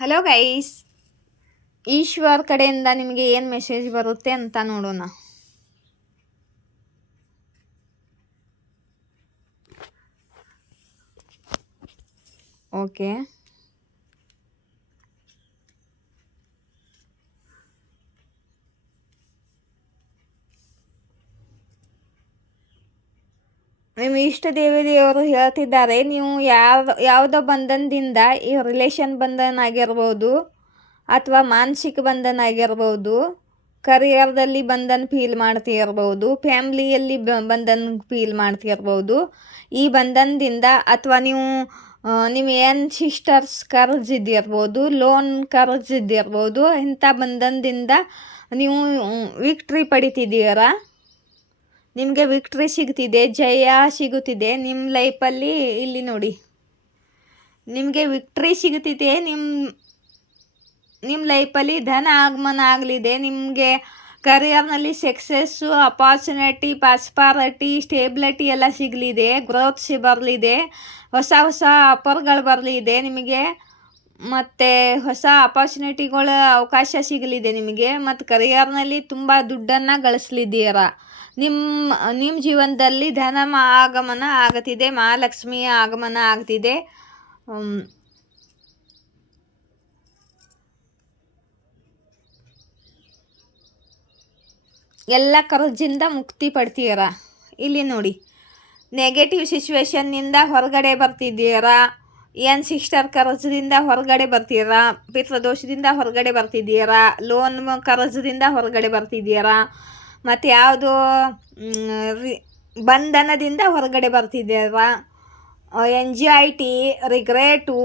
Hello guys, Eshwar ಕಡೆಯಿಂದ ನಿಮಗೆ ಏನು ಮೆಸೇಜ್ ಬರುತ್ತೆ ಅಂತ ನೋಡೋಣ. ಓಕೆ, ನಿಮ್ಮ ಇಷ್ಟ ದೇವರು ಹೇಳ್ತಿದ್ದಾರೆ, ನೀವು ಯಾವುದೋ ಬಂಧನದಿಂದ, ಈ ರಿಲೇಷನ್ ಬಂಧನ ಆಗಿರ್ಬೋದು ಅಥವಾ ಮಾನಸಿಕ ಬಂಧನ ಆಗಿರ್ಬೋದು, ಕರಿಯರ್ದಲ್ಲಿ ಬಂಧನ ಫೀಲ್ ಮಾಡ್ತಿರ್ಬೋದು, ಫ್ಯಾಮ್ಲಿಯಲ್ಲಿ ಬಂಧನ ಫೀಲ್ ಮಾಡ್ತಿರ್ಬೋದು. ಈ ಬಂಧನದಿಂದ ಅಥವಾ ನೀವು ಏನು ಸಿಸ್ಟರ್ಸ್ ಕರ್ಜಿದ್ದಿರ್ಬೋದು, ಲೋನ್ ಕರ್ಜಿದ್ದಿರ್ಬೋದು, ಇಂಥ ಬಂಧನದಿಂದ ನೀವು ವಿಕ್ಟ್ರಿ ಪಡಿತಿದ್ದೀರಾ. ನಿಮಗೆ ವಿಕ್ಟ್ರಿ ಸಿಗ್ತಿದೆ, ಜಯ ಸಿಗುತ್ತಿದೆ ನಿಮ್ಮ ಲೈಫಲ್ಲಿ. ಇಲ್ಲಿ ನೋಡಿ, ನಿಮಗೆ ವಿಕ್ಟ್ರಿ ಸಿಗುತ್ತಿದೆ. ನಿಮ್ಮ ಲೈಫಲ್ಲಿ ಧನ ಆಗಮನ ಆಗಲಿದೆ. ನಿಮಗೆ ಕರಿಯರ್ನಲ್ಲಿ ಸಕ್ಸಸ್ಸು, ಅಪಾರ್ಚುನಿಟಿ, ಪ್ರಾಸ್ಪರಿಟಿ, ಸ್ಟೇಬಿಲಿಟಿ ಎಲ್ಲ ಸಿಗಲಿದೆ. ಗ್ರೋತ್ಸ್ ಬರಲಿದೆ. ಹೊಸ ಹೊಸ ಆಫರ್ಗಳು ಬರಲಿದೆ ನಿಮಗೆ. ಮತ್ತು ಹೊಸ ಅಪಾರ್ಚುನಿಟಿಗಳ ಅವಕಾಶ ಸಿಗಲಿದೆ ನಿಮಗೆ. ಮತ್ತು ಕರಿಯರ್ನಲ್ಲಿ ತುಂಬ ದುಡ್ಡನ್ನು ಗಳಿಸ್ಲಿದ್ದೀರ. ನಿಮ್ಮ ಜೀವನದಲ್ಲಿ ಧನ ಆಗಮನ ಆಗುತ್ತಿದೆ, ಮಹಾಲಕ್ಷ್ಮಿಯ ಆಗಮನ ಆಗ್ತಿದೆ. ಎಲ್ಲ ಕರ್ಜಿಂದ ಮುಕ್ತಿ ಪಡ್ತೀರ. ಇಲ್ಲಿ ನೋಡಿ, ನೆಗೆಟಿವ್ ಸಿಚುವೇಶನ್ನಿಂದ ಹೊರಗಡೆ ಬರ್ತಿದ್ದೀರಾ. ಏನು ಸಿಸ್ಟರ್ ಕರ್ಜದಿಂದ ಹೊರಗಡೆ ಬರ್ತೀರಾ, ಪಿತೃದೋಷದಿಂದ ಹೊರಗಡೆ ಬರ್ತಿದ್ದೀರಾ, ಲೋನ್ ಕರ್ಜದಿಂದ ಹೊರಗಡೆ ಬರ್ತಿದ್ದೀರಾ, ಮತ್ತು ಯಾವುದೋ ಬಂಧನದಿಂದ ಹೊರಗಡೆ ಬರ್ತಿದ್ದೀರಾ. ಎಂಜಾಯ್ಟಿ, ರಿಗ್ರೆಟು,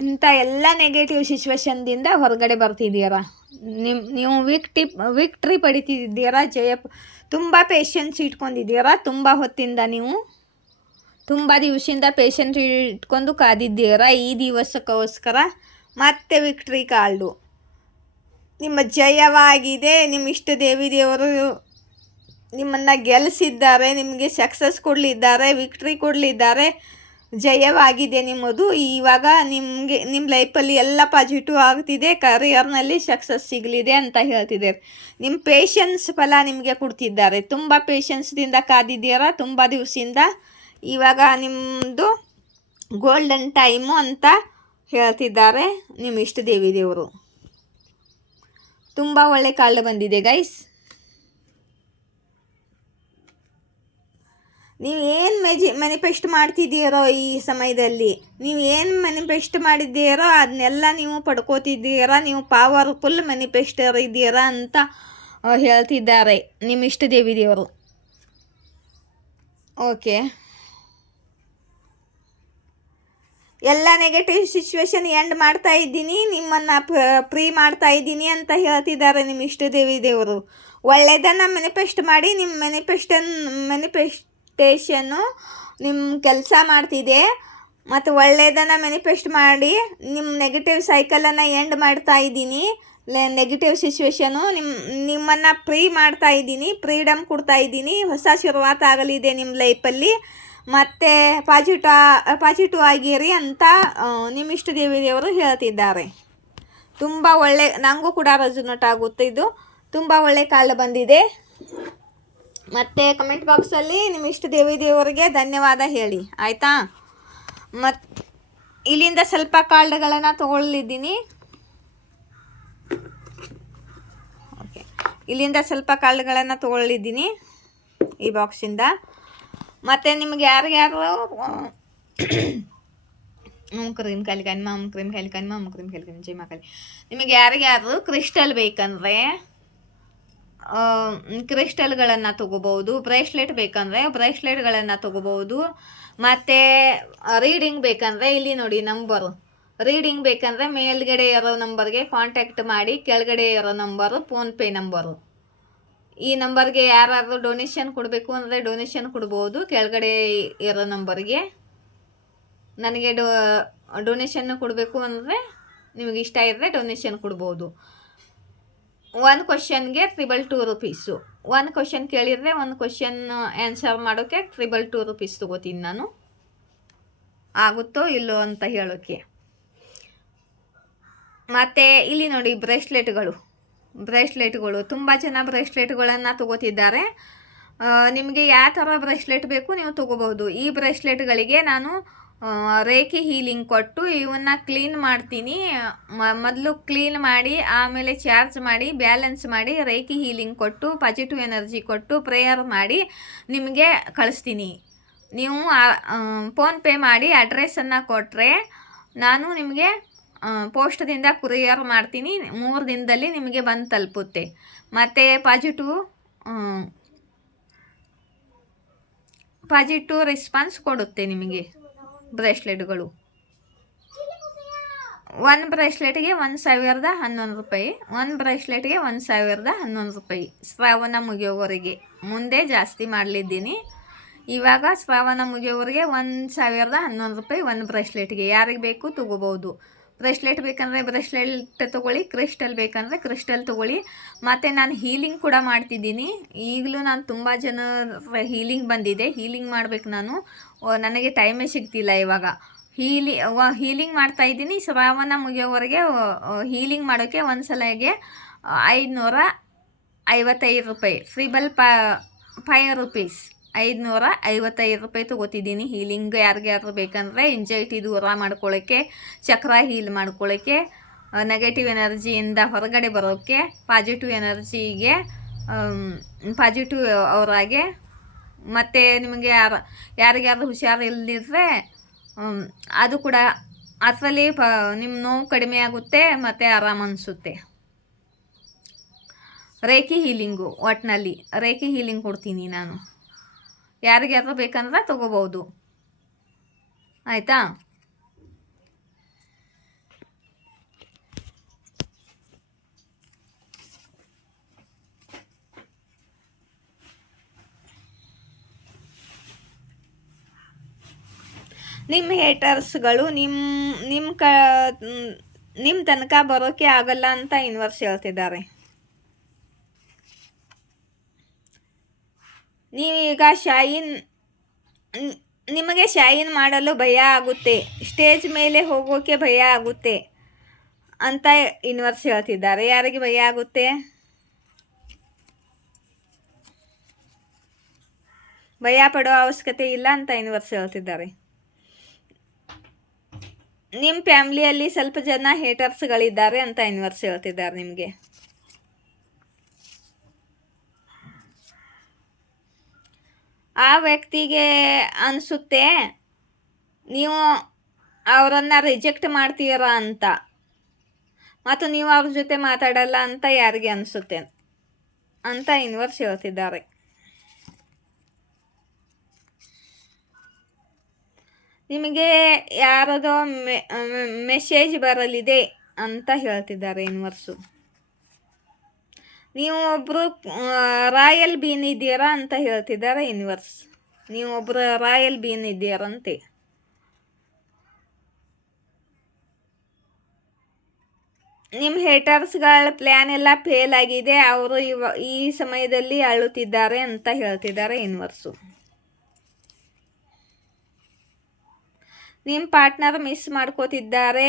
ಇಂಥ ಎಲ್ಲ ನೆಗೆಟಿವ್ ಸಿಚುವೇಶನ್ದಿಂದ ಹೊರಗಡೆ ಬರ್ತಿದ್ದೀರಾ. ನೀವು ವಿಕ್ಟ್ರಿ ಪಡಿತಿದ್ದೀರಾ. ತುಂಬ ಪೇಷನ್ಸ್ ಇಟ್ಕೊಂಡಿದ್ದೀರಾ. ತುಂಬ ಹೊತ್ತಿಂದ ನೀವು ತುಂಬ ದಿವಸದಿಂದ ಪೇಷನ್ಸ್ ಇಟ್ಕೊಂಡು ಕಾದಿದ್ದೀರಾ ಈ ದಿವಸಕ್ಕೋಸ್ಕರ. ಮತ್ತೆ ವಿಕ್ಟ್ರಿ ಕಾಲ್ಡು ನಿಮ್ಮ ಜಯವಾಗಿದೆ. ನಿಮ್ಮ ಇಷ್ಟ ದೇವರು ನಿಮ್ಮನ್ನು ಗೆಲ್ಲಿಸಿದ್ದಾರೆ, ನಿಮಗೆ ಸಕ್ಸಸ್ ಕೊಡಲಿದ್ದಾರೆ, ವಿಕ್ಟ್ರಿ ಕೊಡಲಿದ್ದಾರೆ. ಜಯವಾಗಿದೆ ನಿಮ್ಮದು. ಇವಾಗ ನಿಮ್ಮ ಲೈಫಲ್ಲಿ ಎಲ್ಲ ಪಾಸಿಟಿವ್ ಆಗ್ತಿದೆ. ಕರಿಯರ್ನಲ್ಲಿ ಸಕ್ಸಸ್ ಸಿಗಲಿದೆ ಅಂತ ಹೇಳ್ತಿದ್ದಾರೆ. ನಿಮ್ಮ ಪೇಷನ್ಸ್ ಫಲ ನಿಮಗೆ ಕೊಡ್ತಿದ್ದಾರೆ. ತುಂಬ ಪೇಷನ್ಸ್ದಿಂದ ಕಾದಿದ್ದೀರಾ ತುಂಬ ದಿವಸದಿಂದ. ಇವಾಗ ನಿಮ್ಮದು ಗೋಲ್ಡನ್ ಟೈಮು ಅಂತ ಹೇಳ್ತಿದ್ದಾರೆ ನಿಮ್ಮ ಇಷ್ಟ ದೇವರು. ತುಂಬ ಒಳ್ಳೆ ಕಾಲ ಬಂದಿದೆ ಗೈಸ್. ನೀವು ಏನು ಮ್ಯಾನಿಫೆಸ್ಟ್ ಮಾಡ್ತಿದ್ದೀರೋ ಈ ಸಮಯದಲ್ಲಿ, ನೀವು ಏನು ಮ್ಯಾನಿಫೆಸ್ಟ್ ಮಾಡಿದ್ದೀರೋ ಅದನ್ನೆಲ್ಲ ನೀವು ಪಡ್ಕೋತಿದ್ದೀರಾ. ನೀವು ಪವರ್ಫುಲ್ ಮ್ಯಾನಿಫೆಸ್ಟರ್ ಇದ್ದೀರಾ ಅಂತ ಹೇಳ್ತಿದ್ದಾರೆ ನಿಮ್ಮ ಇಷ್ಟ ದೇವರು. ಓಕೆ, ಎಲ್ಲ ನೆಗೆಟಿವ್ ಸಿಚುವೇಶನ್ ಎಂಡ್ ಮಾಡ್ತಾ ಇದ್ದೀನಿ, ನಿಮ್ಮನ್ನು ಫ್ರೀ ಮಾಡ್ತಾ ಇದ್ದೀನಿ ಅಂತ ಹೇಳ್ತಿದ್ದಾರೆ ನಿಮ್ಮ ಇಷ್ಟ ದೇವರು. ಒಳ್ಳೆಯದನ್ನು ಮ್ಯಾನಿಫೆಸ್ಟ್ ಮಾಡಿ. ನಿಮ್ಮ ಮ್ಯಾನಿಫೆಸ್ಟೇಷನ್ನು ನಿಮ್ಮ ಕೆಲಸ ಮಾಡ್ತಿದೆ. ಮತ್ತು ಒಳ್ಳೆಯದನ್ನು ಮ್ಯಾನಿಫೆಸ್ಟ್ ಮಾಡಿ ನಿಮ್ಮ ನೆಗೆಟಿವ್ ಸೈಕಲನ್ನು ಎಂಡ್ ಮಾಡ್ತಾ ಇದ್ದೀನಿ. ನೆಗೆಟಿವ್ ಸಿಚುವೇಶನು ನಿಮ್ಮನ್ನು ಫ್ರೀ ಮಾಡ್ತಾ ಇದ್ದೀನಿ, ಫ್ರೀಡಮ್ ಕೊಡ್ತಾ ಇದ್ದೀನಿ. ಹೊಸ ಶುರುವಾತ ಆಗಲಿದೆ ನಿಮ್ಮ ಲೈಫಲ್ಲಿ. ಮತ್ತು ಪಾಸಿಟಿವ್ ಆಗಿರಿ ಅಂತ ನಿಮ್ಮ ಇಷ್ಟ ದೇವರು ಹೇಳ್ತಿದ್ದಾರೆ. ತುಂಬ ಒಳ್ಳೆ, ನನಗೂ ಕೂಡ ರೆಸೊನೇಟ್ ಆಗುತ್ತೆ. ಇದು ತುಂಬ ಒಳ್ಳೆ ಕಾಲ ಬಂದಿದೆ. ಮತ್ತು ಕಮೆಂಟ್ ಬಾಕ್ಸಲ್ಲಿ ನಿಮ್ಮ ಇಷ್ಟ ದೇವರಿಗೆ ಧನ್ಯವಾದ ಹೇಳಿ, ಆಯಿತಾ? ಮತ್ತು ಇಲ್ಲಿಂದ ಸ್ವಲ್ಪ ಕಾರ್ಡ್ಗಳನ್ನು ತೊಗೊಳ್ಳಿದ್ದೀನಿ. ಓಕೆ, ಇಲ್ಲಿಂದ ಸ್ವಲ್ಪ ಕಾರ್ಡ್ಗಳನ್ನು ತೊಗೊಳ್ಳಿದ್ದೀನಿ ಈ ಬಾಕ್ಸಿಂದ. ಮತ್ತು ನಿಮ್ಗೆ ಯಾರ್ಯಾರು ಕ್ರೀಮ್ ಖಾಲಿ ಕನ್ಮ ಕ್ರೀಮ್ ಖಾಲಿ ಕನ್ಮ ಕ್ರೀಮ್ ಖಾಲಿ ಕನ್ಮ ಜೈ ಮಕ್ಕಳಿ, ನಿಮಗೆ ಯಾರಿಗ್ಯಾರು ಕ್ರಿಸ್ಟಲ್ ಬೇಕಂದರೆ ಕ್ರಿಸ್ಟಲ್ಗಳನ್ನು ತೊಗೋಬೋದು. ಬ್ರೇಸ್ಲೆಟ್ ಬೇಕಂದರೆ ಬ್ರೇಸ್ಲೆಟ್ಗಳನ್ನು ತೊಗೋಬೋದು. ಮತ್ತು ರೀಡಿಂಗ್ ಬೇಕಂದರೆ ಇಲ್ಲಿ ನೋಡಿ ನಂಬರು. ರೀಡಿಂಗ್ ಬೇಕಂದರೆ ಮೇಲ್ಗಡೆ ಇರೋ ನಂಬರ್ಗೆ ಕಾಂಟ್ಯಾಕ್ಟ್ ಮಾಡಿ. ಕೆಳಗಡೆ ಇರೋ ನಂಬರು ಫೋನ್ಪೇ ನಂಬರು. ಈ ನಂಬರ್ಗೆ ಯಾರಾದರೂ ಡೊನೇಷನ್ ಕೊಡಬೇಕು ಅಂದರೆ ಡೊನೇಷನ್ ಕೊಡ್ಬೋದು. ಕೆಳಗಡೆ ಇರೋ ನಂಬರ್ಗೆ ನನಗೆ ಡೊನೇಷನ್ನು ಕೊಡಬೇಕು ಅಂದರೆ ನಿಮಗೆ ಇಷ್ಟ ಇದ್ದರೆ ಡೊನೇಷನ್ ಕೊಡ್ಬೋದು. 1 ಕ್ವಶನ್ಗೆ 222 ರೂಪೀಸು. 1 ಕ್ವಶನ್ ಕೇಳಿದರೆ 1 ಕ್ವಶನ್ ಆನ್ಸರ್ ಮಾಡೋಕ್ಕೆ 222 ರೂಪೀಸ್ ತೊಗೋತೀನಿ ನಾನು. ಆಗುತ್ತೋ ಇಲ್ಲೋ ಅಂತ ಹೇಳೋಕ್ಕೆ. ಮತ್ತು ಇಲ್ಲಿ ನೋಡಿ ಬ್ರೇಸ್ಲೆಟ್ಗಳು ತುಂಬ ಜನ ಬ್ರೇಸ್ಲೆಟ್ಗಳನ್ನು ತಗೋತಿದ್ದಾರೆ. ನಿಮಗೆ ಯಾವ ಥರ ಬ್ರೇಸ್ಲೆಟ್ ಬೇಕು ನೀವು ತೊಗೋಬಹುದು. ಈ ಬ್ರೇಸ್ಲೆಟ್ಗಳಿಗೆ ನಾನು ರೇಖಿ ಹೀಲಿಂಗ್ ಕೊಟ್ಟು ಇವನ್ನ ಕ್ಲೀನ್ ಮಾಡ್ತೀನಿ. ಮೊದಲು ಕ್ಲೀನ್ ಮಾಡಿ ಆಮೇಲೆ ಚಾರ್ಜ್ ಮಾಡಿ ಬ್ಯಾಲೆನ್ಸ್ ಮಾಡಿ ರೇಖಿ ಹೀಲಿಂಗ್ ಕೊಟ್ಟು ಪಾಸಿಟಿವ್ ಎನರ್ಜಿ ಕೊಟ್ಟು ಪ್ರೇಯರ್ ಮಾಡಿ ನಿಮಗೆ ಕಳಿಸ್ತೀನಿ. ನೀವು ಫೋನ್ಪೇ ಮಾಡಿ ಅಡ್ರೆಸ್ಸನ್ನು ಕೊಟ್ಟರೆ ನಾನು ನಿಮಗೆ ಪೋಸ್ಟದಿಂದ ಕುರಿಯರ್ ಮಾಡ್ತೀನಿ. 3 ದಿನದಲ್ಲಿ ನಿಮಗೆ ಬಂದು ತಲುಪುತ್ತೆ. ಮತ್ತು ಪಾಸಿಟಿವ್ ರೆಸ್ಪಾನ್ಸ್ ಕೊಡುತ್ತೆ ನಿಮಗೆ ಬ್ರೇಸ್ಲೆಟ್ಗಳು. 1 ಬ್ರೇಸ್ಲೆಟ್ಗೆ 1,011 ರೂಪಾಯಿ. 1 ಬ್ರೇಸ್ಲೆಟ್ಗೆ 1,011 ರೂಪಾಯಿ ಶ್ರಾವಣ ಮುಗಿಯೋವರೆಗೆ. ಮುಂದೆ ಜಾಸ್ತಿ ಮಾಡಲಿದ್ದೀನಿ. ಇವಾಗ ಶ್ರಾವಣ ಮುಗಿಯೋವರೆಗೆ 1,011 ರೂಪಾಯಿ 1 ಬ್ರೇಸ್ಲೆಟ್ಗೆ. ಯಾರಿಗೆ ಬೇಕು ತೊಗೋಬೋದು. ಬ್ರೇಸ್ಲೆಟ್ ಬೇಕಂದರೆ ಬ್ರೇಸ್ಲೆಟ್ ತೊಗೊಳ್ಳಿ, ಕ್ರಿಸ್ಟಲ್ ಬೇಕಂದರೆ ಕ್ರಿಸ್ಟಲ್ ತೊಗೊಳ್ಳಿ. ಮತ್ತು ನಾನು ಹೀಲಿಂಗ್ ಕೂಡ ಮಾಡ್ತಿದ್ದೀನಿ. ಈಗಲೂ ನಾನು ತುಂಬ ಜನ ಹೀಲಿಂಗ್ ಬಂದಿದೆ. ಹೀಲಿಂಗ್ ಮಾಡಬೇಕು ನಾನು, ನನಗೆ ಟೈಮೇ ಸಿಗ್ತಿಲ್ಲ ಇವಾಗ. ಹೀಲಿಂಗ್ ಮಾಡ್ತಾಯಿದ್ದೀನಿ. ಶ್ರಾವಣ ಮುಗಿಯೋವರೆಗೆ ಹೀಲಿಂಗ್ ಮಾಡೋಕ್ಕೆ ಒಂದು ಸಲಗೆ 555 ರೂಪಾಯಿ, ಟ್ರಿಬಲ್ 5 ರುಪೀಸ್, 555 ರೂಪಾಯಿ ತೊಗೋತಿದ್ದೀನಿ. ಹೀಲಿಂಗ್ ಯಾರಿಗಾದ್ರು ಬೇಕಂದರೆ ಎಂಜೈಟಿ ದೂರ ಮಾಡ್ಕೊಳ್ಳೋಕ್ಕೆ, ಚಕ್ರ ಹೀಲ್ ಮಾಡ್ಕೊಳ್ಳೋಕ್ಕೆ, ನೆಗೆಟಿವ್ ಎನರ್ಜಿಯಿಂದ ಹೊರಗಡೆ ಬರೋಕ್ಕೆ, ಪಾಸಿಟಿವ್ ಎನರ್ಜಿಗೆ ಪಾಸಿಟಿವ್ ಅವರಾಗೆ. ಮತ್ತು ನಿಮಗೆ ಯಾರಿಗಾದ್ರೂ ಹುಷಾರಿಲ್ಲದಿದ್ದರೆ ಅದು ಕೂಡ ಅದರಲ್ಲಿ ನಿಮ್ಮ ನೋವು ಕಡಿಮೆ ಆಗುತ್ತೆ ಮತ್ತು ಆರಾಮ ಅನಿಸುತ್ತೆ. ರೇಖಿ ಹೀಲಿಂಗು, ಒಟ್ಟಿನಲ್ಲಿ ರೇಖಿ ಹೀಲಿಂಗ್ ಕೊಡ್ತೀನಿ ನಾನು. ಯಾರಿಗಾದ್ರೂ ಬೇಕಂದ್ರೆ ತೊಗೋಬೋದು. ಆಯಿತಾ? ನಿಮ್ಮ ಹೇಟರ್ಸ್ಗಳು ನಿಮ್ಮ ತನಕ ಬರೋಕ್ಕೆ ಆಗಲ್ಲ ಅಂತ ಯೂನಿವರ್ಸ್ ಹೇಳ್ತಿದ್ದಾರೆ. ನೀವೀಗ ನಿಮಗೆ ಶೈನ್ ಮಾಡಲು ಭಯ ಆಗುತ್ತೆ, ಸ್ಟೇಜ್ ಮೇಲೆ ಹೋಗೋಕ್ಕೆ ಭಯ ಆಗುತ್ತೆ ಅಂತ ಯೂನಿವರ್ಸ್ ಹೇಳ್ತಿದ್ದಾರೆ. ಯಾರಿಗೆ ಭಯ ಆಗುತ್ತೆ? ಭಯ ಪಡೋ ಅವಶ್ಯಕತೆ ಇಲ್ಲ ಅಂತ ಯೂನಿವರ್ಸ್ ಹೇಳ್ತಿದ್ದಾರೆ. ನಿಮ್ಮ ಫ್ಯಾಮ್ಲಿಯಲ್ಲಿ ಸ್ವಲ್ಪ ಜನ ಹೇಟರ್ಸ್ಗಳಿದ್ದಾರೆ ಅಂತ ಯೂನಿವರ್ಸ್ ಹೇಳ್ತಿದ್ದಾರೆ ನಿಮಗೆ. ಆ ವ್ಯಕ್ತಿಗೆ ಅನಿಸುತ್ತೆ ನೀವು ಅವರನ್ನು ರಿಜೆಕ್ಟ್ ಮಾಡ್ತೀರಾ ಅಂತ, ಮತ್ತು ನೀವು ಅವ್ರ ಜೊತೆ ಮಾತಾಡಲ್ಲ ಅಂತ ಯಾರಿಗೆ ಅನಿಸುತ್ತೆ ಅಂತ ಯೂನಿವರ್ಸ್ ಹೇಳ್ತಿದ್ದಾರೆ. ನಿಮಗೆ ಯಾರದೋ ಮೆಸೇಜ್ ಬರಲಿದೆ ಅಂತ ಹೇಳ್ತಿದ್ದಾರೆ ಯೂನಿವರ್ಸು. ನೀವು ಒಬ್ಬರು ರಾಯಲ್ ಬೀನ್ ಇದ್ದೀರಾ ಅಂತ ಹೇಳ್ತಿದ್ದಾರೆ ಯೂನಿವರ್ಸ್. ನೀವು ಒಬ್ಬರು ರಾಯಲ್ ಬೀನ್ ಇದ್ದೀರಂತೆ. ನಿಮ್ಮ ಹೇಟರ್ಸ್ಗಳ ಪ್ಲ್ಯಾನ್ ಎಲ್ಲ ಫೇಲ್ ಆಗಿದೆ, ಅವರು ಈ ಸಮಯದಲ್ಲಿ ಅಳುತ್ತಿದ್ದಾರೆ ಅಂತ ಹೇಳ್ತಿದ್ದಾರೆ ಯೂನಿವರ್ಸು. ನಿಮ್ಮ ಪಾರ್ಟ್ನರ್ ಮಿಸ್ ಮಾಡ್ಕೋತಿದ್ದಾರೆ,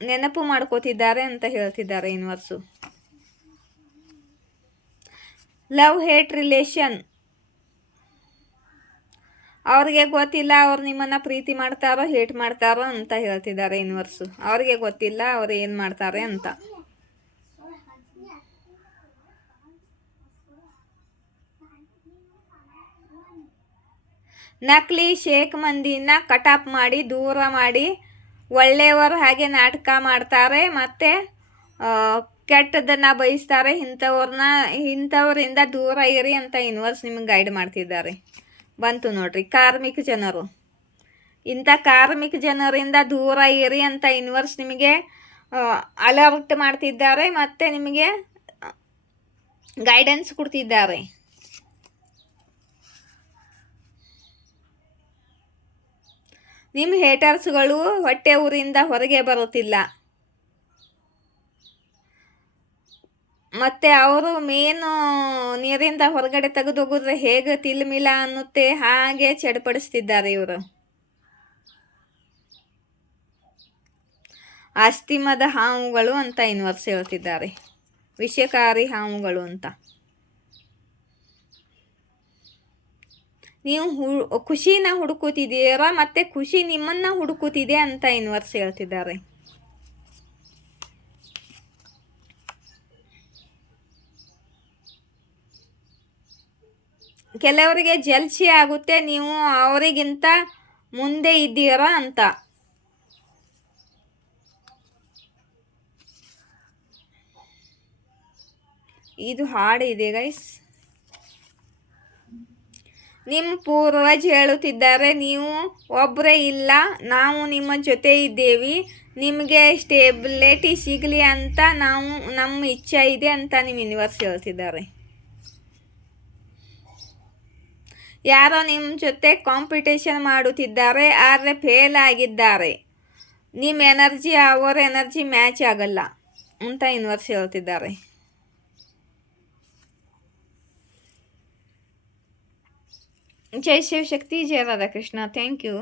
ನೆನಪು ಮಾಡ್ಕೋತಿದ್ದಾರೆ ಅಂತ ಹೇಳ್ತಿದ್ದಾರೆ ಯೂನಿವರ್ಸು. ಲವ್ ಹೇಟ್ ರಿಲೇಷನ್, ಅವ್ರಿಗೆ ಗೊತ್ತಿಲ್ಲ ಅವ್ರು ನಿಮ್ಮನ್ನು ಪ್ರೀತಿ ಮಾಡ್ತಾರೋ ಹೇಟ್ ಮಾಡ್ತಾರೋ ಅಂತ ಹೇಳ್ತಿದ್ದಾರೆ ಯೂನಿವರ್ಸು. ಅವ್ರಿಗೆ ಗೊತ್ತಿಲ್ಲ ಅವ್ರು ಏನು ಮಾಡ್ತಾರೆ ಅಂತ. ನಕಲಿ ಶೇಕ್ ಮಂದಿನ ಕಟಾಪ್ ಮಾಡಿ ದೂರ ಮಾಡಿ ಒಳ್ಳೆಯವರು ಹಾಗೆ ನಾಟಕ ಮಾಡ್ತಾರೆ ಮತ್ತು ಕೆಟ್ಟದನ್ನು ಬಯಸ್ತಾರೆ. ಇಂಥವರಿಂದ ದೂರ ಇರಿ ಅಂತ ಯೂನಿವರ್ಸ್ ನಿಮಗೆ ಗೈಡ್ ಮಾಡ್ತಿದ್ದಾರೆ. ಬಂತು ನೋಡ್ರಿ, ಕಾರ್ಮಿಕ ಜನರು. ಇಂಥ ಕಾರ್ಮಿಕ ಜನರಿಂದ ದೂರ ಇರಿ ಅಂತ ಯೂನಿವರ್ಸ್ ನಿಮಗೆ ಅಲರ್ಟ್ ಮಾಡ್ತಿದ್ದಾರೆ ಮತ್ತು ನಿಮಗೆ ಗೈಡೆನ್ಸ್ ಕೊಡ್ತಿದ್ದಾರೆ. ನಿಮ್ಮ ಹೇಟರ್ಸ್ಗಳು ಹೊಟ್ಟೆ ಊರಿಂದ ಹೊರಗೆ ಬರುತ್ತಿಲ್ಲ ಮತ್ತು ಅವರು ಮೇನು ನೀರಿಂದ ಹೊರಗಡೆ ತೆಗೆದೋಗಿದ್ರೆ ಹೇಗೆ ತಿಲ್ಮಿಲ ಅನ್ನುತ್ತೆ ಹಾಗೆ ಚಡಪಡಿಸ್ತಿದ್ದಾರೆ ಇವರು. ಅಸ್ಥಿಮದ ಹಾವುಗಳು ಅಂತ ಯೂನಿವರ್ಸ್ ಹೇಳ್ತಿದ್ದಾರೆ, ವಿಷಕಾರಿ ಹಾವುಗಳು ಅಂತ. ನೀವು ಖುಷಿನ ಹುಡುಕುತ್ತಿದ್ದೀರಾ ಮತ್ತು ಖುಷಿ ನಿಮ್ಮನ್ನು ಹುಡುಕುತ್ತಿದೆ ಅಂತ ಯೂನಿವರ್ಸ್ ಹೇಳ್ತಿದ್ದಾರೆ. ಕೆಲವರಿಗೆ ಜಲ್ಸಿ ಆಗುತ್ತೆ, ನೀವು ಅವರಿಗಿಂತ ಮುಂದೆ ಇದ್ದೀರಾ ಅಂತ. ಇದು ಹಾಡು ಇದೆ ಗೈಸ್. ನಿಮ್ಮ ಪೂರ್ವಜ ಹೇಳುತ್ತಿದ್ದಾರೆ, ನೀವು ಒಬ್ಬರೇ ಇಲ್ಲ, ನಾವು ನಿಮ್ಮ ಜೊತೆ ಇದ್ದೇವೆ, ನಿಮಗೆ ಸ್ಟೇಬಿಲಿಟಿ ಸಿಗಲಿ ಅಂತ ನಮ್ಮ ಇಚ್ಛೆ ಇದೆ ಅಂತ ನಿಮ್ಮ ಯೂನಿವರ್ಸ್ ಹೇಳ್ತಿದ್ದಾರೆ. ಯಾರೋ ನಿಮ್ಮ ಜೊತೆ ಕಾಂಪಿಟೇಷನ್ ಮಾಡುತ್ತಿದ್ದಾರೆ, ಆದರೆ ಫೇಲ್ ಆಗಿದ್ದಾರೆ. ನಿಮ್ಮ ಎನರ್ಜಿ ಅವರ ಎನರ್ಜಿ ಮ್ಯಾಚ್ ಆಗಲ್ಲ ಅಂತ ಯೂನಿವರ್ಸ್ ಹೇಳ್ತಿದ್ದಾರೆ. ಜೈ ಶಿವಶಕ್ತಿ, ಜಯ ರಾಧಾಕೃಷ್ಣ. Thank you.